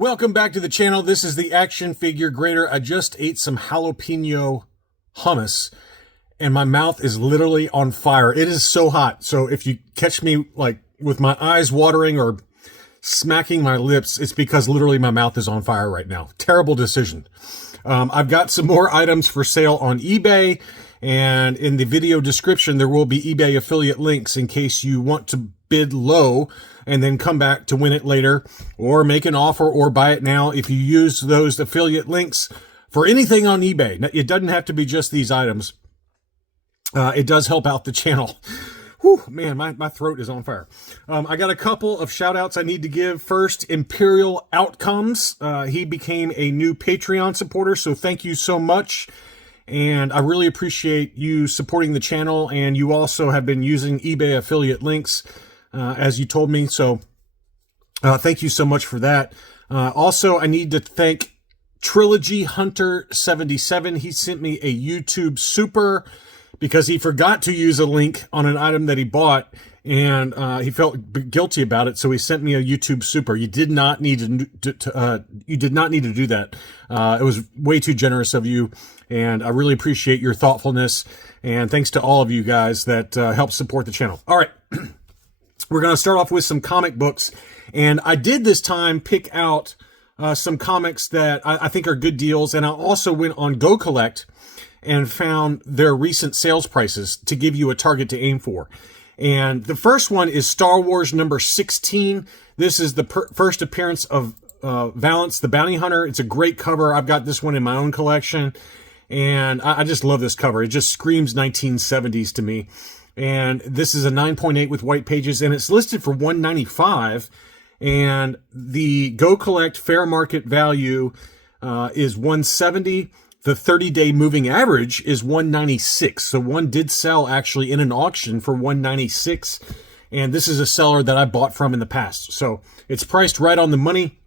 Welcome back to the channel. This is the action figure grader. I just ate some jalapeno hummus and my mouth is literally on fire. It is so hot. So if you catch me like with my eyes watering or smacking my lips, it's because literally my mouth is on fire right now. Terrible decision. I've got some more items for sale on eBay, and in the video description there will be eBay affiliate links in case you want to bid low and then come back to win it later, or make an offer or buy it now. If you use those affiliate links for anything on eBay, it doesn't have to be just these items. It does help out the channel. Whew, man, my throat is on fire. I got a couple of shout outs I need to give. First, Imperial Outcomes. He became a new Patreon supporter, so thank you so much. And I really appreciate you supporting the channel, and you also have been using eBay affiliate links, as you told me. So thank you so much for that. Also, I need to thank Trilogy Hunter 77. He sent me a YouTube super because he forgot to use a link on an item that he bought, and he felt guilty about it, so he sent me a YouTube super. You did not need to you did not need to do that. It was way too generous of you, and I really appreciate your thoughtfulness. And thanks to all of you guys that help support the channel. All right, we're going to start off with some comic books, and I did this time pick out some comics that I think are good deals, and I also went on Go Collect and found their recent sales prices to give you a target to aim for. And the first one is Star Wars number 16. This is the first appearance of Valance the Bounty Hunter. It's a great cover. I've got this one in my own collection, and I just love this cover. It just screams 1970s to me. And this is a 9.8 with white pages, and it's listed for $195. And the Go Collect fair market value is $170. The 30-day moving average is $196. So one did sell actually in an auction for $196. And this is a seller that I bought from in the past. So it's priced right on the money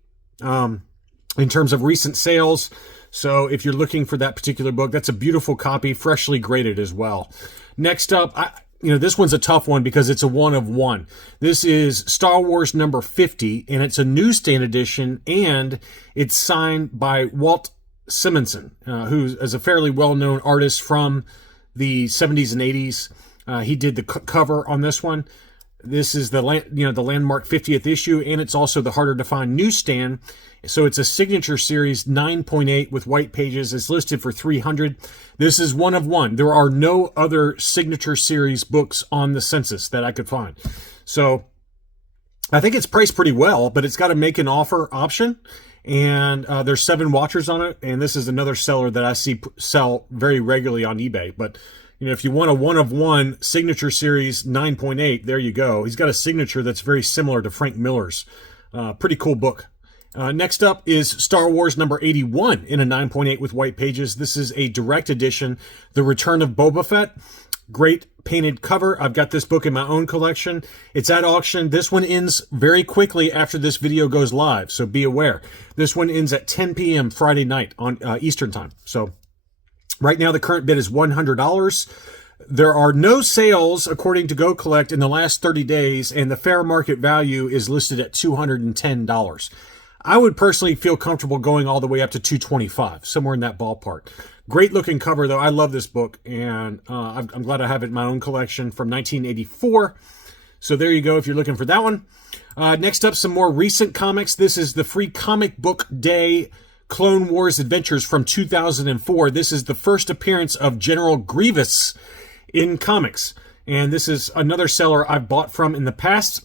in terms of recent sales. So if you're looking for that particular book, that's a beautiful copy, freshly graded as well. Next up, this one's a tough one because it's a one of one. This is Star Wars number 50, and it's a newsstand edition, and it's signed by Walt Simonson, who is a fairly well-known artist from the 70s and 80s. He did the cover on this one. This is the landmark 50th issue, and it's also the harder to find newsstand. So it's a signature series, 9.8 with white pages. It's listed for $300. This is one of one. There are no other signature series books on the census that I could find. So I think it's priced pretty well, but it's got a make an offer option. And there's 7 watchers on it, and this is another seller that I see sell very regularly on eBay. But if you want a one of one signature series 9.8, there you go. He's got a signature that's very similar to Frank Miller's. Pretty cool book. Next up is Star Wars number 81 in a 9.8 with white pages. This is a direct edition, The Return of Boba Fett. Great painted cover. I've got this book in my own collection. It's at auction. This one ends very quickly after this video goes live, so be aware. This one ends at 10 p.m. Friday night on Eastern time. So right now the current bid is $100. There are no sales, according to Go Collect, in the last 30 days, and the fair market value is listed at $210. I would personally feel comfortable going all the way up to $225, somewhere in that ballpark. Great looking cover, though. I love this book, and I'm glad I have it in my own collection from 1984. So there you go if you're looking for that one. Next up, some more recent comics. This is the Free Comic Book Day Clone Wars Adventures from 2004. This is the first appearance of General Grievous in comics, and this is another seller I've bought from in the past.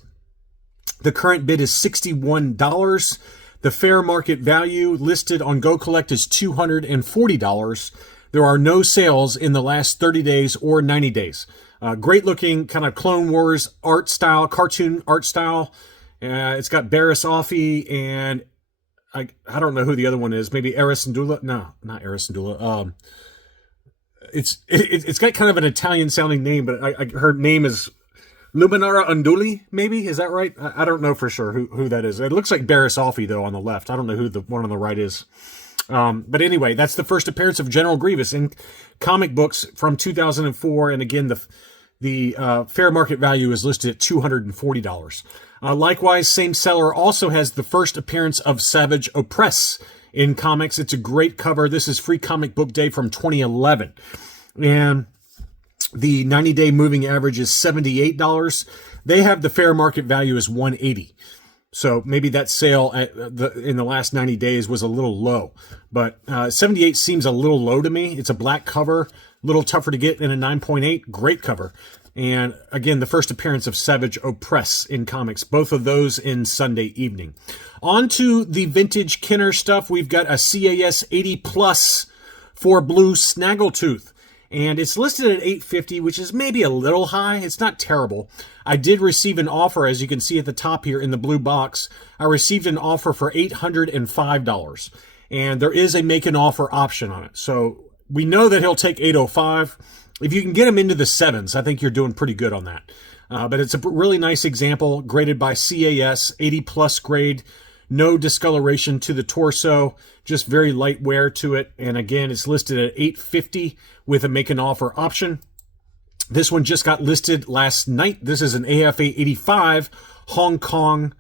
The current bid is $61. The fair market value listed on Go Collect is $240. There are no sales in the last 30 days or 90 days. Great looking kind of Clone Wars art style, cartoon art style. It's got Barriss Offee, and I don't know who the other one is. Maybe Eris Ndula? No, not Eris Ndula. It's got kind of an Italian sounding name, but her name is Luminara Unduli, maybe? Is that right? I don't know for sure who that is. It looks like Barriss Offee, though, on the left. I don't know who the one on the right is. But anyway, that's the first appearance of General Grievous in comic books from 2004. And again, The fair market value is listed at $240. Likewise, same seller also has the first appearance of Savage Opress in comics. It's a great cover. This is Free Comic Book Day from 2011. And the 90-day moving average is $78. They have the fair market value as $180. So maybe that sale in the last 90 days was a little low. But 78 seems a little low to me. It's a black cover, a little tougher to get in a 9.8. Great cover. And again, the first appearance of Savage Opress in comics. Both of those in Sunday evening. On to the vintage Kenner stuff. We've got a CAS 80 Plus for Blue Snaggletooth. And it's listed at $850, which is maybe a little high. It's not terrible. I did receive an offer, as you can see at the top here in the blue box. I received an offer for $805. And there is a make an offer option on it. So we know that he'll take $805. If you can get him into the sevens, I think you're doing pretty good on that. But it's a really nice example, graded by CAS, 80 plus grade. No discoloration to the torso, just very light wear to it. And again, it's listed at $850 with a make an offer option. This one just got listed last night. This is an AFA 85 Hong Kong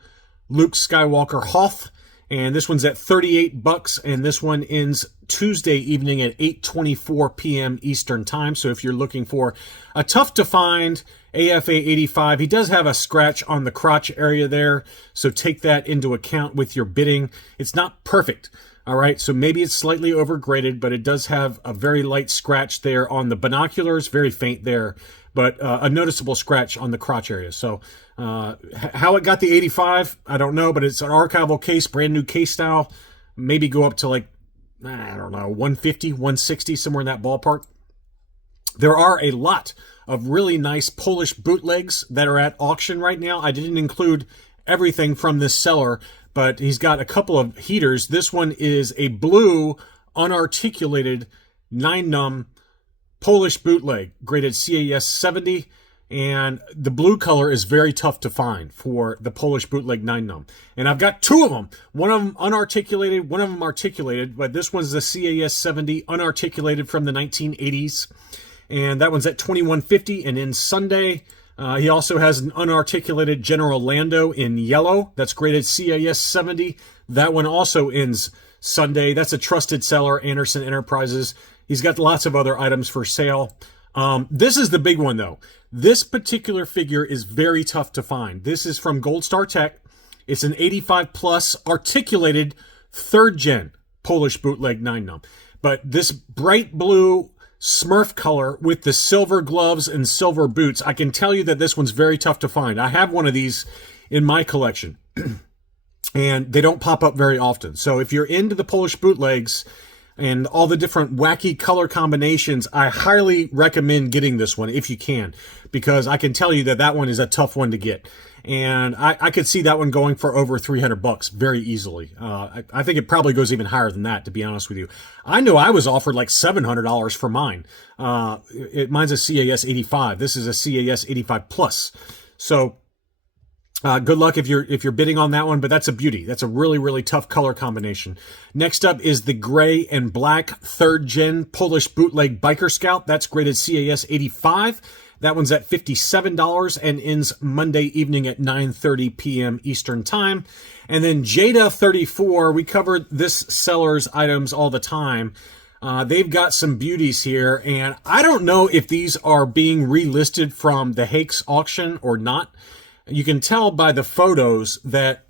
Luke Skywalker Hoth. And this one's at $38, and this one ends Tuesday evening at 8:24 p.m. Eastern Time. So if you're looking for a tough to find AFA 85, he does have a scratch on the crotch area there, so take that into account with your bidding. It's not perfect, all right? So maybe it's slightly overgraded, but it does have a very light scratch there on the binoculars, very faint there, but a noticeable scratch on the crotch area. So how it got the 85, I don't know, but it's an archival case, brand new case style. Maybe go up to like, I don't know, 150, 160, somewhere in that ballpark. There are a lot of really nice Polish bootlegs that are at auction right now. I didn't include everything from this seller, but he's got a couple of heaters. This one is a blue, unarticulated 9-num Polish bootleg, graded CAS 70. And the blue color is very tough to find for the Polish bootleg 9-num. And I've got two of them. One of them unarticulated, one of them articulated, but this one's the CAS 70 unarticulated from the 1980s. And that one's at $21.50 and in Sunday. He also has an unarticulated General Lando in yellow. That's graded CAS 70. That one also ends Sunday. That's a trusted seller, Anderson Enterprises. He's got lots of other items for sale. This is the big one, though. This particular figure is very tough to find. This is from Gold Star Tech. It's an 85 plus articulated 3rd gen Polish bootleg 9-num. But this bright blue Smurf color with the silver gloves and silver boots, I can tell you that this one's very tough to find. I have one of these in my collection, and they don't pop up very often. So if you're into the Polish bootlegs and all the different wacky color combinations, I highly recommend getting this one if you can, because I can tell you that that one is a tough one to get. And I could see that one going for over $300 very easily. I think it probably goes even higher than that, to be honest with you. I know I was offered like $700 for mine. Mine's a CAS 85. This is a CAS 85 plus. So good luck if you're bidding on that one, but that's a beauty. That's a really, really tough color combination. Next up is the gray and black 3rd gen Polish bootleg Biker Scout. That's graded CAS 85. That one's at $57 and ends Monday evening at 9:30 p.m. Eastern Time. And then Jada 34, we covered this seller's items all the time. They've got some beauties here, and I don't know if these are being relisted from the Hakes auction or not. You can tell by the photos that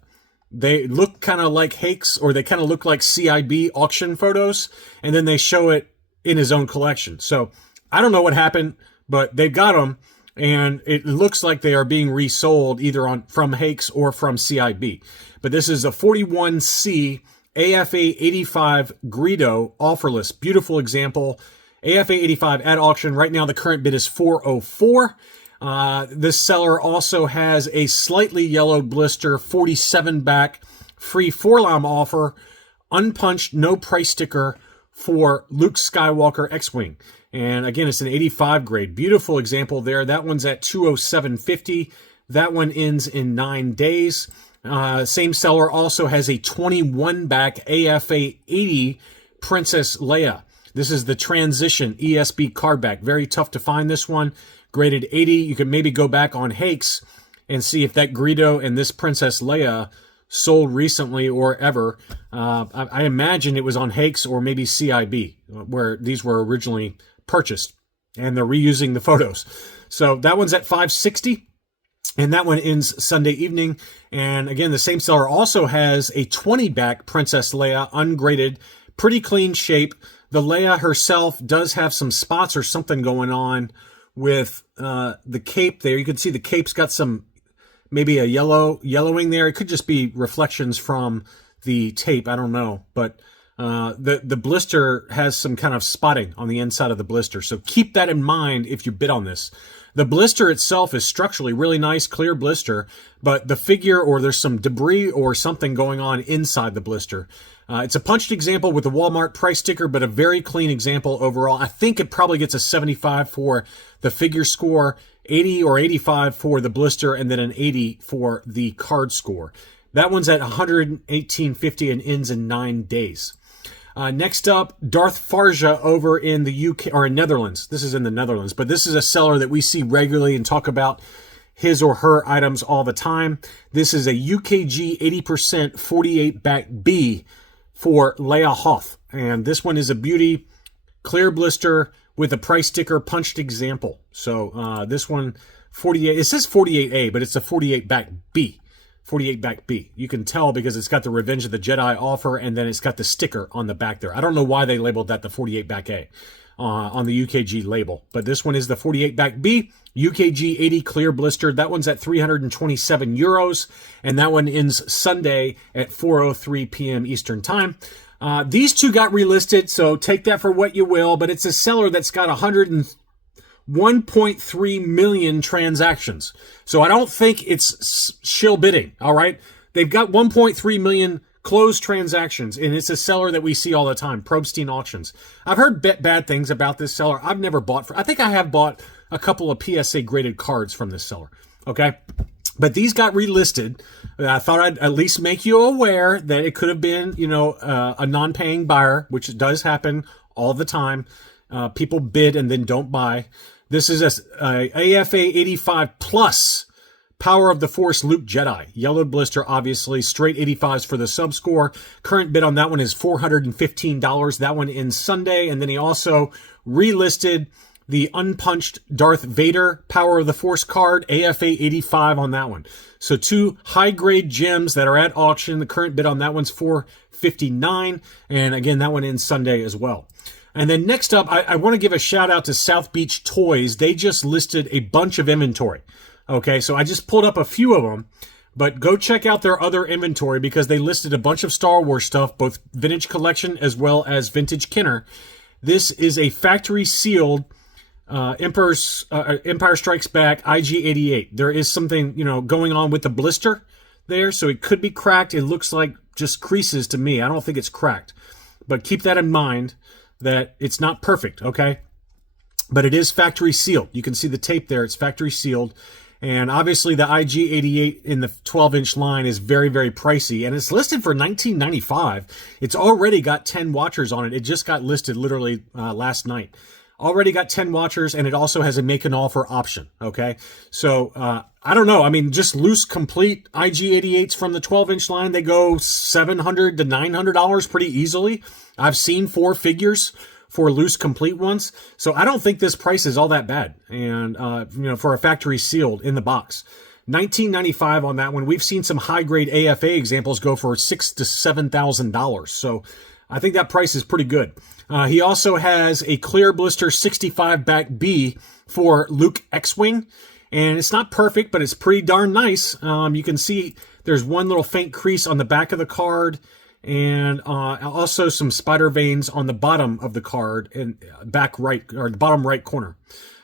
they look kind of like Hakes, or they kind of look like CIB auction photos, and then they show it in his own collection. So I don't know what happened, but they've got them, and it looks like they are being resold either from Hakes or from CIB. But this is a 41C AFA 85 Greedo offerless. Beautiful example. AFA 85 at auction. Right now, the current bid is $404. This seller also has a slightly yellowed blister 47 back free 4-lam offer, unpunched, no price sticker for Luke Skywalker X-Wing. And again, it's an 85 grade. Beautiful example there. That one's at $207.50. That one ends in 9 days. Same seller also has a 21 back AFA 80 Princess Leia. This is the Transition ESB card back. Very tough to find this one. graded 80. You can maybe go back on Hakes and see if that Greedo and this Princess Leia sold recently or ever. I imagine it was on Hakes or maybe CIB, where these were originally purchased, and they're reusing the photos. So that one's at $560, and that one ends Sunday evening. And again, the same seller also has a 20 back Princess Leia, ungraded, pretty clean shape. The Leia herself does have some spots or something going on with the cape there. You can see the cape's got some, maybe a yellowing there. It could just be reflections from the tape. I don't know. But the blister has some kind of spotting on the inside of the blister. So keep that in mind if you bid on this. The blister itself is structurally really nice, clear blister, but the figure, or there's some debris or something going on inside the blister. It's a punched example with the Walmart price sticker, but a very clean example overall. I think it probably gets a 75 for the figure score, 80 or 85 for the blister, and then an 80 for the card score. That one's at $118.50 and ends in 9 days. Next up, Darth Farja over in the UK, or in Netherlands. This is in the Netherlands, but this is a seller that we see regularly and talk about his or her items all the time. This is a UKG 80% 48 back B for Leia Hoth. And this one is a beauty, clear blister with a price sticker, punched example. So this one, 48, it says 48A, but it's a 48 back B. 48 back B. You can tell because it's got the Revenge of the Jedi offer, and then it's got the sticker on the back there. I don't know why they labeled that the 48 back A on the UKG label, but this one is the 48 back B, UKG 80 clear blister. That one's at 327 euros, and that one ends Sunday at 4:03 p.m. Eastern Time. These two got relisted, so take that for what you will, but it's a seller that's got 1.3 million transactions. So I don't think it's shill bidding, all right? They've got 1.3 million closed transactions, and it's a seller that we see all the time, Probstein Auctions. I've heard bad things about this seller. I've never bought I think I have bought a couple of PSA graded cards from this seller, okay? But these got relisted. I thought I'd at least make you aware that it could have been, a non-paying buyer, which does happen all the time. People bid and then don't buy. This is a AFA 85 plus Power of the Force Luke Jedi. Yellowed blister, obviously. Straight 85s for the sub score. Current bid on that one is $415. That one ends Sunday. And then he also relisted the unpunched Darth Vader Power of the Force card, AFA 85 on that one. So two high-grade gems that are at auction. The current bid on that one's $459. And again, that one ends Sunday as well. And then next up, I want to give a shout out to South Beach Toys. They just listed a bunch of inventory. Okay, so I just pulled up a few of them, but go check out their other inventory because they listed a bunch of Star Wars stuff, both vintage collection as well as vintage Kenner. This is a factory sealed Empire Strikes Back IG-88. There is something, going on with the blister there, so it could be cracked. It looks like just creases to me. I don't think it's cracked, but keep that in mind that it's not perfect, okay? But it is factory sealed. You can see the tape there. It's factory sealed. And obviously the IG-88 in the 12-inch line is very, very pricey. And it's listed for $19.95. It's already got 10 watchers on it. It just got listed literally last night. Already got 10 watchers, and it also has a make an offer option, okay? So, I don't know. I mean, just loose, complete IG-88s from the 12-inch line, they go $700 to $900 pretty easily. I've seen 4 figures for loose, complete ones. So I don't think this price is all that bad. And, for a factory sealed in the box. $19.95 on that one. We've seen some high-grade AFA examples go for $6,000 to $7,000. So I think that price is pretty good. He also has a clear blister 65 back B for Luke X-Wing. And it's not perfect, but it's pretty darn nice. You can see there's one little faint crease on the back of the card, and also some spider veins on the bottom of the card and back right, or the bottom right corner.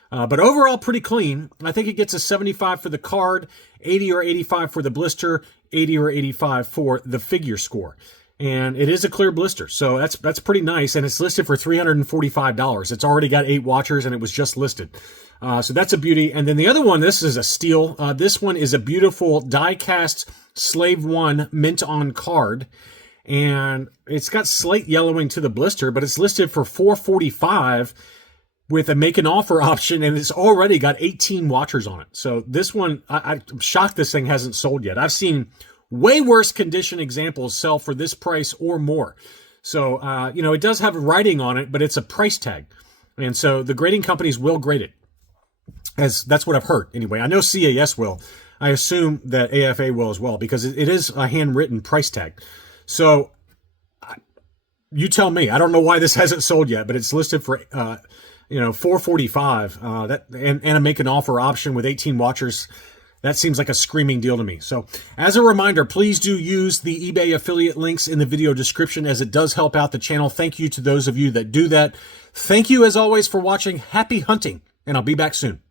But overall, pretty clean. I think it gets a 75 for the card, 80 or 85 for the blister, 80 or 85 for the figure score. And it is a clear blister, so that's pretty nice. And it's listed for $345. It's already got 8 watchers, and it was just listed. So that's a beauty. And then the other one, this is a steal. This one is a beautiful die-cast Slave 1 mint-on card. And it's got slate yellowing to the blister, but it's listed for $445. with a make an offer option, and it's already got 18 watchers on it. So this one, I'm shocked this thing hasn't sold yet. I've seen way worse condition examples sell for this price or more. So, it does have writing on it, but it's a price tag. And so the grading companies will grade it. That's what I've heard anyway. I know CAS will. I assume that AFA will as well, because it is a handwritten price tag. So you tell me. I don't know why this hasn't sold yet, but it's listed for $445. And a make an offer option with 18 watchers. That seems like a screaming deal to me. So as a reminder, please do use the eBay affiliate links in the video description, as it does help out the channel. Thank you to those of you that do that. Thank you as always for watching. Happy hunting, and I'll be back soon.